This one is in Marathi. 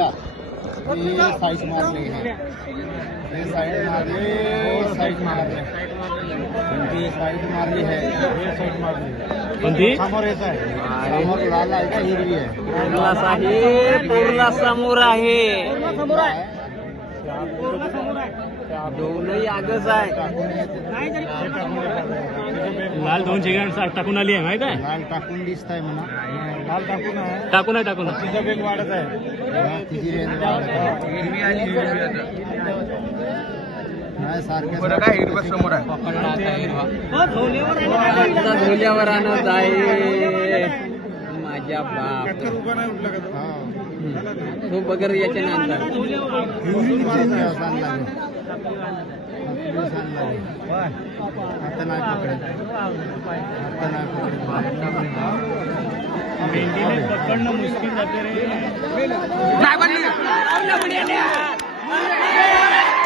आपल्या हे साईड मारले. हे साईड मारले. साईड मारले. कोणती साईड मारली आहे. साईड मारली कोणती? समोर येत आहे. समोर लाल आहे का हिरवी आहे? साहेब पोरला समोर आहे. दोनही आगच आहे. लाल दोन सेकंड टाकून आली आहे माहीत आहे? लाल टाकून दिसत आहे म्हणा. लाल टाकून आहे. टाकून आहे टाकून आहे. तिचा वेग वाढत आहे. तिची रेंज वाढत आहे. नाही सारख्या काय हिरवा समोर आहे? आता झोल्यावर आणत आहे माझ्या बाप. तो? बगर याच्या आता नाही पकडत. आता नाही पकडत. मेंढीने पकडणं मुश्किल जाते रे.